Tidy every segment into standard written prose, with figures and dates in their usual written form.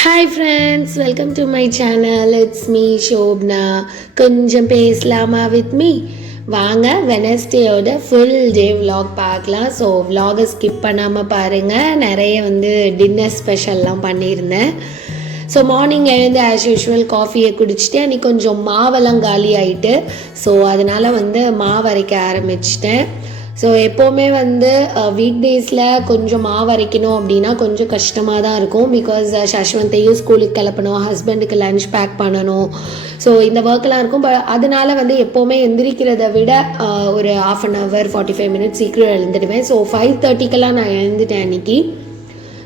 Hi friends, welcome to my channel. It's me Shobna. கொஞ்சம் பேசலாமா with me? வாங்க வெனஸ்டேயோட full day vlog பார்க்கலாம். So vlog skip பண்ணாமல் பாருங்கள். நிறைய டின்னர் ஸ்பெஷல்லாம் பண்ணியிருந்தேன். ஸோ மார்னிங் எழுந்து ஆஸ் யூஷுவல் காஃபியை குடிச்சிட்டு அன்றைக்கி கொஞ்சம் மாவெல்லாம் காலி ஆகிட்டு ஸோ அதனால் மாவு அரைக்க ஆரம்பிச்சிட்டேன். ஸோ எப்போவுமே வீக் டேஸில் கொஞ்சம் மாவு அரைக்கணும் அப்படின்னா கொஞ்சம் கஷ்டமாக தான் இருக்கும். பிகாஸ் சஷ்வந்தையும் ஸ்கூலுக்கு கிளப்பணும், ஹஸ்பண்டுக்கு லன்ச் பேக் பண்ணணும். ஸோ இந்த ஒர்க்கெலாம் இருக்கும். அதனால எப்போவுமே எந்திரிக்கிறத விட ஒரு 1/2 hour 45 minutes சீக்கிரம் எழுந்துடுவேன். ஸோ 5:30க்கெல்லாம் நான் எழுந்துட்டேன் அன்றைக்கி.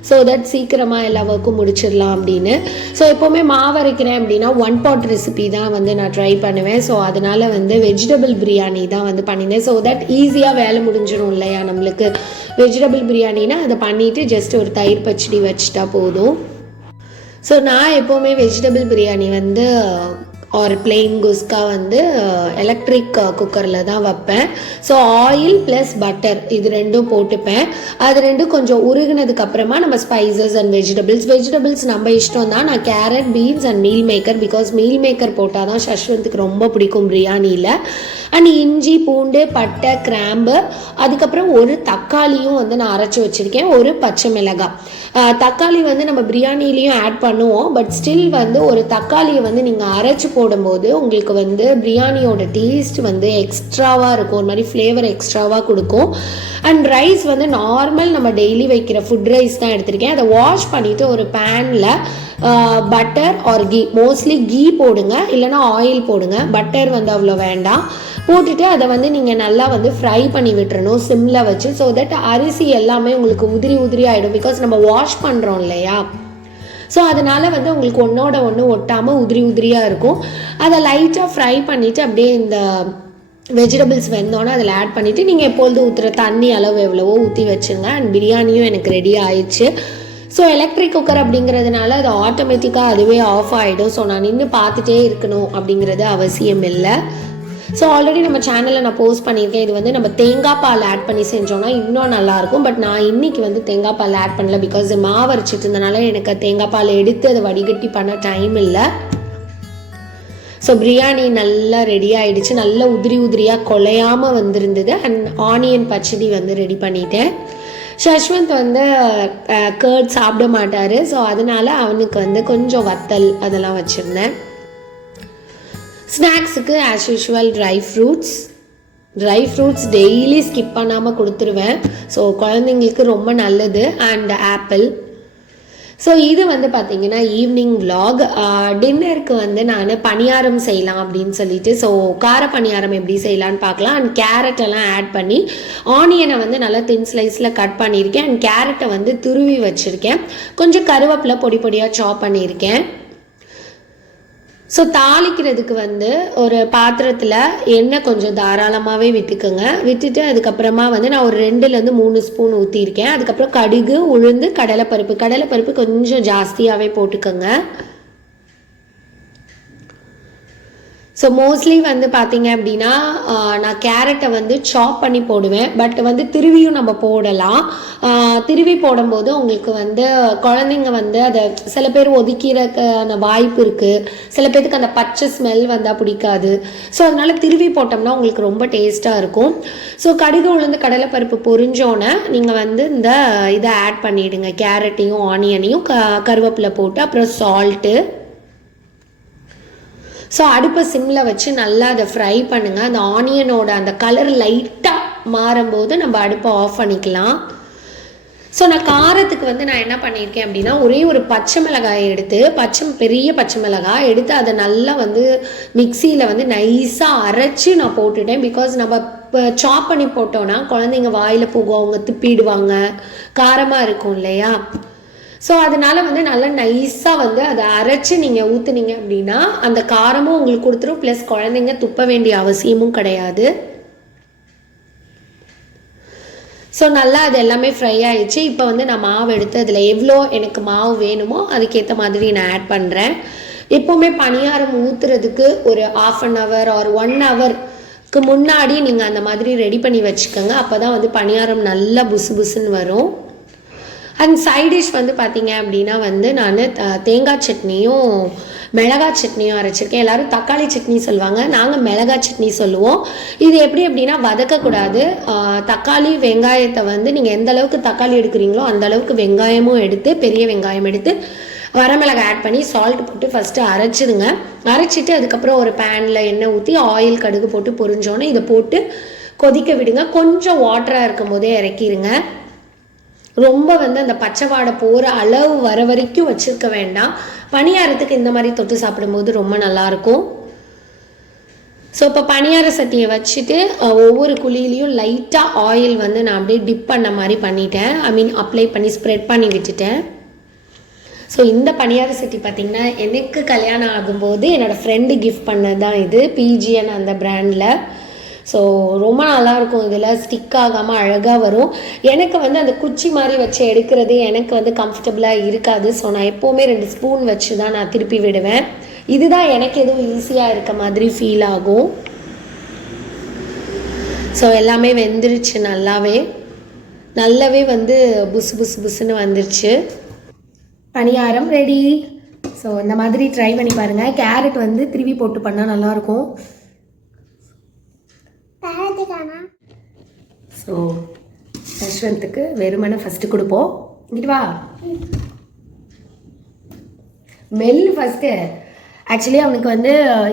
ஸோ தட் சீக்கிரமாக எல்லா ஒர்க்கும் முடிச்சிடலாம் அப்படின்னு. ஸோ எப்போவுமே மாவு அரைக்கிறேன் அப்படின்னா 1 pot ரெசிபி தான் நான் ட்ரை பண்ணுவேன். ஸோ அதனால் வெஜிடபிள் பிரியாணி தான் பண்ணினேன். ஸோ தட் ஈஸியாக வேலை முடிஞ்சிடும் இல்லையா நம்மளுக்கு. வெஜிடபிள் பிரியாணினா அதை பண்ணிவிட்டு ஜஸ்ட் ஒரு தயிர் பச்சடி வச்சுட்டா போதும். ஸோ நான் எப்போவுமே வெஜிடபிள் பிரியாணி ஒரு பிளெயின் குஸ்கா எலக்ட்ரிக் குக்கரில் தான் வைப்பேன். ஸோ ஆயில் ப்ளஸ் பட்டர் இது ரெண்டும் போட்டுப்பேன். அது ரெண்டும் கொஞ்சம் உருகுனதுக்கு அப்புறமா நம்ம ஸ்பைசஸ் அண்ட் வெஜிடபிள்ஸ் நம்ம இஷ்டம் தான். நான் carrot, beans and meal maker, because meal maker போட்டால் தான் சஷ்வந்துக்கு ரொம்ப பிடிக்கும் பிரியாணியில். அண்ட் இஞ்சி, பூண்டு, பட்டை, கிராம்பு, அதுக்கப்புறம் ஒரு தக்காளியும் நான் அரைச்சி வச்சுருக்கேன், ஒரு பச்சை மிளகாய். தக்காளி நம்ம பிரியாணிலையும் ஆட் பண்ணுவோம். பட் ஸ்டில் ஒரு தக்காளியை நீங்கள் அரைச்சி போடும்போது உங்களுக்கு பிரியாணியோட டேஸ்ட் எக்ஸ்ட்ராவாக இருக்கும், ஒரு மாதிரி ஃப்ளேவர் எக்ஸ்ட்ராவாக கொடுக்கும். அண்ட் ரைஸ் நார்மல் நம்ம டெய்லி வைக்கிற ஃபுட் ரைஸ் தான் எடுத்திருக்கேன். அதை வாஷ் பண்ணிவிட்டு ஒரு பேனில் butter or ghee, mostly ghee போடுங்க, இல்லைனா ஆயில் போடுங்க. பட்டர் அவ்வளோ வேண்டாம். போட்டுட்டு அதை நீங்கள் நல்லா ஃப்ரை பண்ணி விட்டுறணும் சிம்மில் வச்சு. ஸோ தட் அரிசி எல்லாமே உங்களுக்கு உதிரி உதிரி ஆகிடும். பிகாஸ் நம்ம வாஷ் பண்ணுறோம் இல்லையா. ஸோ அதனால் உங்களுக்கு ஒன்றோட ஒன்று ஒட்டாமல் உதிரி உதிரியாக இருக்கும். அதை லைட்டாக ஃப்ரை பண்ணிவிட்டு அப்படியே இந்த வெஜிடபிள்ஸ் வெந்தோன்னே அதில் ஆட் பண்ணிவிட்டு நீங்கள் எப்பொழுது ஊற்றுற தண்ணி அளவு எவ்வளவோ ஊற்றி வச்சுங்க. அண்ட் பிரியாணியும் எனக்கு ரெடி ஆயிடுச்சு. ஸோ எலக்ட்ரிக் குக்கர் அப்படிங்கிறதுனால அது ஆட்டோமேட்டிக்காக அதுவே ஆஃப் ஆகிடும். ஸோ நான் நின்று பார்த்துட்டே இருக்கணும் அப்படிங்கிறது அவசியம் இல்லை. ஸோ ஆல்ரெடி நம்ம சேனலில் நான் போஸ்ட் பண்ணியிருக்கேன். இது நம்ம தேங்காய் பால் ஆட் பண்ணி செஞ்சோன்னா இன்னும் நல்லாயிருக்கும். பட் நான் இன்றைக்கி தேங்காய் பால் ஆட் பண்ணல. பிகாஸ் மாவு அரைச்சிட்டு இருந்தனால எனக்கு தேங்காய் பால் எடுத்து அதை வடிகட்டி பண்ண டைம் இல்லை. ஸோ பிரியாணி நல்லா ரெடி ஆகிடுச்சு. நல்லா உதிரி உதிரியாக குலையாமல் வந்திருந்தது. அண்ட் ஆனியன் பச்சடி ரெடி பண்ணிட்டேன். சஷ்வந்த் கர்ட் சாப்பிட மாட்டார். ஸோ அதனால் அவனுக்கு கொஞ்சம் வத்தல் அதெல்லாம் வச்சுருந்தேன். ஸ்நாக்ஸுக்கு as usual dry fruits daily skip பண்ணாமல் கொடுத்துருவேன். ஸோ குழந்தைங்களுக்கு ரொம்ப நல்லது. And apple. ஸோ இது பார்த்திங்கன்னா ஈவினிங் விலாக். டின்னருக்கு நான் பணியாரம் செய்யலாம் அப்படின்னு சொல்லிட்டு, ஸோ கார பணியாரம் எப்படி செய்யலான்னு பார்க்கலாம். அண்ட் கேரட்டெல்லாம் ஆட் பண்ணி ஆனியனை நல்லா தின் ஸ்லைஸில் கட் பண்ணியிருக்கேன். அண்ட் கேரட்டை துருவி வச்சுருக்கேன். கொஞ்சம் கருவேப்பிலை பொடி பொடியாக சாப் பண்ணியிருக்கேன். ஸோ தாளிக்கிறதுக்கு ஒரு பாத்திரத்தில் எண்ணெய் கொஞ்சம் தாராளமாகவே விட்டுக்குங்க. விட்டுட்டு அதுக்கப்புறமா நான் ஒரு 2-3 ஸ்பூன் ஊற்றிருக்கேன். அதுக்கப்புறம் கடுகு, உளுந்து, கடலைப்பருப்பு கொஞ்சம் ஜாஸ்தியாகவே போட்டுக்கோங்க. ஸோ மோஸ்ட்லி பார்த்தீங்க அப்படின்னா நான் கேரட்டை சாப் பண்ணி போடுவேன். பட் திருவியும் நம்ம போடலாம். திருவி போடும்போது உங்களுக்கு குழந்தைங்க அதை சில பேர் ஒதுக்கிறதுக்கான வாய்ப்பு இருக்குது. சில பேருக்கு அந்த பச்சை ஸ்மெல் வந்தால் பிடிக்காது. ஸோ அதனால் திருவி போட்டோம்னா உங்களுக்கு ரொம்ப டேஸ்ட்டாக இருக்கும். ஸோ கடுகு, உளுந்து, கடலைப்பருப்பு பொரிஞ்சோன்னே நீங்கள் இந்த இதை ஆட் பண்ணிவிடுங்க. கேரட்டையும் ஆனியனையும் கருவேப்பிலை போட்டு அப்புறம் சால்ட்டு. ஸோ அடுப்பை சிம்மில் வச்சு நல்லா அதை ஃப்ரை பண்ணுங்கள். அந்த ஆனியனோட அந்த கலர் லைட்டாக மாறும்போது நம்ம அடுப்பை ஆஃப் பண்ணிக்கலாம். ஸோ நான் காரத்துக்கு நான் என்ன பண்ணியிருக்கேன் அப்படின்னா ஒரே ஒரு பச்சை மிளகாயை எடுத்து பெரிய பச்சை மிளகாய் எடுத்து அதை நல்லா மிக்சியில் நைஸாக அரைச்சி நான் போட்டுட்டேன். பிகாஸ் நம்ம சாப் பண்ணி போட்டோன்னா குழந்தைங்க வாயில் போகும், அவங்க துப்பிடுவாங்க, காரமாக இருக்கும் இல்லையா. ஸோ அதனால் நல்லா நைஸாக அதை அரைச்சி நீங்கள் ஊற்றுனீங்க அப்படின்னா அந்த காரமும் உங்களுக்கு கொடுத்துரும். ப்ளஸ் குழந்தைங்க துப்ப வேண்டிய அவசியமும் கிடையாது. ஸோ நல்லா அது எல்லாமே ஃப்ரை ஆகிடுச்சு. இப்போ நான் மாவு எடுத்து அதில் எவ்வளோ எனக்கு மாவு வேணுமோ அதுக்கேற்ற மாதிரி நான் ஆட் பண்ணுறேன். எப்போவுமே பணியாரம் ஊற்றுறதுக்கு ஒரு 1/2 hour or 1 hourக்கு முன்னாடி நீங்கள் அந்த மாதிரி ரெடி பண்ணி வச்சுக்கோங்க. அப்போ தான் பணியாரம் நல்லா புசு புசுன்னு வரும். அண்ட் சைட் டிஷ் வந்து பார்த்தீங்க அப்படின்னா வந்து நான் தேங்காய் சட்னியும் மிளகாய் சட்னியும் அரைச்சிருக்கேன். எல்லோரும் தக்காளி சட்னி சொல்லுவாங்க, நாங்கள் மிளகாய் சட்னி சொல்லுவோம். இது எப்படி அப்படின்னா வதக்கக்கூடாது. தக்காளி வெங்காயத்தை வந்து நீங்கள் எந்த அளவுக்கு தக்காளி எடுக்கிறீங்களோ அந்த அளவுக்கு வெங்காயமும் எடுத்து, பெரிய வெங்காயம் எடுத்து, வரமிளகாய் ஆட் பண்ணி சால்ட் போட்டு ஃபஸ்ட்டு அரைச்சிடுங்க. அரைச்சிட்டு அதுக்கப்புறம் ஒரு பேனில் எண்ணெய் ஊற்றி ஆயில் கடுகு போட்டு பொரிஞ்சோன்னே இதை போட்டு கொதிக்க விடுங்க. கொஞ்சம் வாட்டராக இருக்கும் போதே இறக்கிடுங்க. ரொம்ப வந்து அந்த பச்சை வாடை போகிற அளவு வர வரைக்கும் வச்சுருக்க வேண்டாம். பணியாரத்துக்கு இந்த மாதிரி தொட்டு சாப்பிடும்போது ரொம்ப நல்லாயிருக்கும். ஸோ இப்போ பணியார சட்டியை வச்சுட்டு ஒவ்வொரு குழியிலையும் லைட்டாக ஆயில் வந்து நான் அப்படியே டிப் பண்ண மாதிரி பண்ணிட்டேன். அப்ளை பண்ணி ஸ்ப்ரெட் பண்ணி விட்டுட்டேன். ஸோ இந்த பணியார சட்டி பார்த்திங்கன்னா எனக்கு கல்யாணம் ஆகும்போது என்னோடய ஃப்ரெண்டு கிஃப்ட் பண்ணது தான் இது, பிஜிஎன் அந்த பிராண்டில். ஸோ ரொம்ப நல்லாயிருக்கும். இதில் ஸ்டிக் ஆகாமல் அழகாக வரும். எனக்கு வந்து அந்த குச்சி மாதிரி வச்சு எடுக்கிறது எனக்கு வந்து கம்ஃபர்டபுளாக இருக்காது. ஸோ நான் எப்போவுமே 2 ஸ்பூன் வச்சு தான் நான் திருப்பி விடுவேன். இதுதான் எனக்கு எதுவும் ஈஸியாக இருக்க மாதிரி ஃபீல் ஆகும். ஸோ எல்லாமே வெந்துருச்சு, நல்லாவே வந்து புசு புசு புசுன்னு வந்துருச்சு. பணியாரம் ரெடி. ஸோ இந்த மாதிரி ட்ரை பண்ணி பாருங்கள். கேரட் வந்து திருவி போட்டு பண்ணால் நல்லாயிருக்கும். ஸோ யஷ்வந்த்துக்கு வெறுமனை ஃபஸ்ட்டு கொடுப்போம். இங்கிட்டு வா, மெல் ஃபஸ்ட்டு. ஆக்சுவலி அவனுக்கு வந்து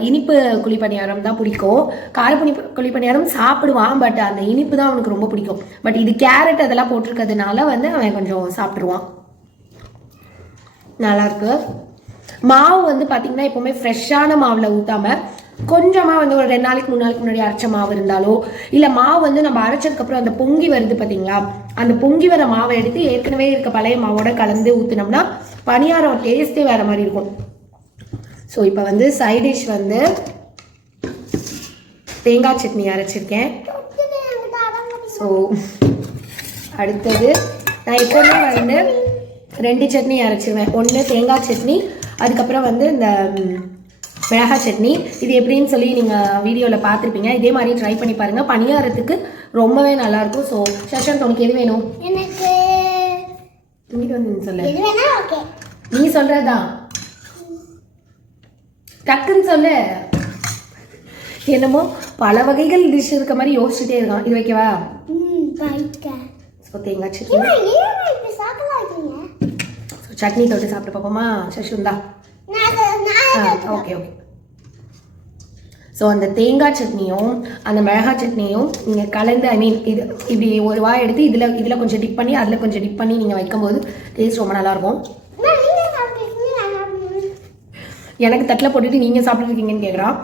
இனிப்பு குழிப்பணியாரம் தான் பிடிக்கும். காரப்புனி குழிப்பணியாரம் சாப்பிடுவான், பட் அந்த இனிப்பு தான் அவனுக்கு ரொம்ப பிடிக்கும். பட் இது கேரட் அதெல்லாம் போட்டிருக்கிறதுனால வந்து அவன் கொஞ்சம் சாப்பிட்ருவான். நல்லாயிருக்கு. மாவு வந்து பார்த்திங்கன்னா எப்போவுமே ஃப்ரெஷ்ஷான மாவில் ஊற்றாமல் கொஞ்சமாக வந்து ஒரு 2 நாளைக்கு 3 நாளைக்கு முன்னாடி அரைச்ச மாவு இருந்தாலோ, இல்லை மாவு வந்து நம்ம அரைச்சதுக்கப்புறம் அந்த பொங்கி வருது பார்த்தீங்களா, அந்த பொங்கி வர மாவை எடுத்து ஏற்கனவே இருக்க பழைய மாவோட கலந்து ஊற்றினோம்னா பணியாரம் டேஸ்ட்டே வேறு மாதிரி இருக்கும். ஸோ இப்போ வந்து சைட் டிஷ் வந்து தேங்காய் சட்னி அரைச்சிருக்கேன். ஸோ அடுத்தது நான் எப்போவுமே வந்து 2 சட்னி அரைச்சிருவேன். ஒன்று தேங்காய் சட்னி, அதுக்கப்புறம் வந்து இந்த மிளகாய் சட்னி. இது எப்படின்னு சொல்லி நீங்கள் வீடியோவில் பார்த்துருப்பீங்க. இதே மாதிரி ட்ரை பண்ணி பாருங்கள். பணியாரத்துக்கு ரொம்பவே நல்லாயிருக்கும். ஸோ சஷன், உனக்கு எது வேணும்? எனக்கு இங்கிட்டு வந்து சொல்லு. நீ சொல்கிறதா டக்குன்னு சொல்லு. என்னமோ பல வகைகள் டிஷ் இருக்க மாதிரி யோசிச்சுட்டே இருக்கான். இது வைக்கவா? ஸோ தேங்காய் சட்னி. ஸோ சட்னி தொட்டு சாப்பிட்டு பார்ப்போமா சஷுந்தா? ஓகே. ஸோ அந்த தேங்காய் சட்னியும் அந்த மிளகாய் சட்னியும் நீங்கள் கலந்து இது இப்படி ஒரு வாய் எடுத்து இதில் கொஞ்சம் டிப் பண்ணி அதில் கொஞ்சம் டிப் பண்ணி நீங்கள் வைக்கும்போது டேஸ்ட் ரொம்ப நல்லாயிருக்கும். எனக்கு தட்டில் போட்டுட்டு நீங்கள் சாப்பிட்டுருக்கீங்கன்னு கேட்குறான்.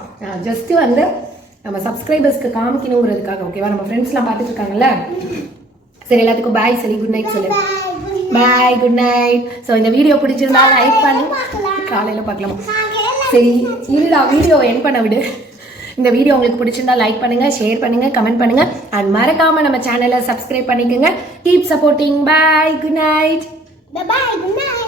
ஜஸ்ட்டு வந்து நம்ம சப்ஸ்கிரைபர்ஸ்க்கு காமிக்கணுங்கிறதுக்காக. ஓகேவா? நம்ம ஃப்ரெண்ட்ஸ்லாம் பார்த்துட்டு இருக்காங்கல்ல. சரி, எல்லாத்துக்கும் பாய் சொல்லி குட் நைட் சொல்லு. பாய், குட் நைட். ஸோ இந்த வீடியோ பிடிச்சிருந்தா லைக் பண்ணி, காலையில் பார்க்கலாமா? சரி இருடா, வீடியோவை என் பண்ண விடு. இந்த வீடியோ உங்களுக்கு பிடிச்சிருந்தா லைக் பண்ணுங்கள், ஷேர் பண்ணுங்கள், கமெண்ட் பண்ணுங்கள். அண்ட் மறக்காமல் நம்ம சேனலை சப்ஸ்கிரைப் பண்ணிக்கோங்க. Keep supporting. Bye, good night. Bye, good night.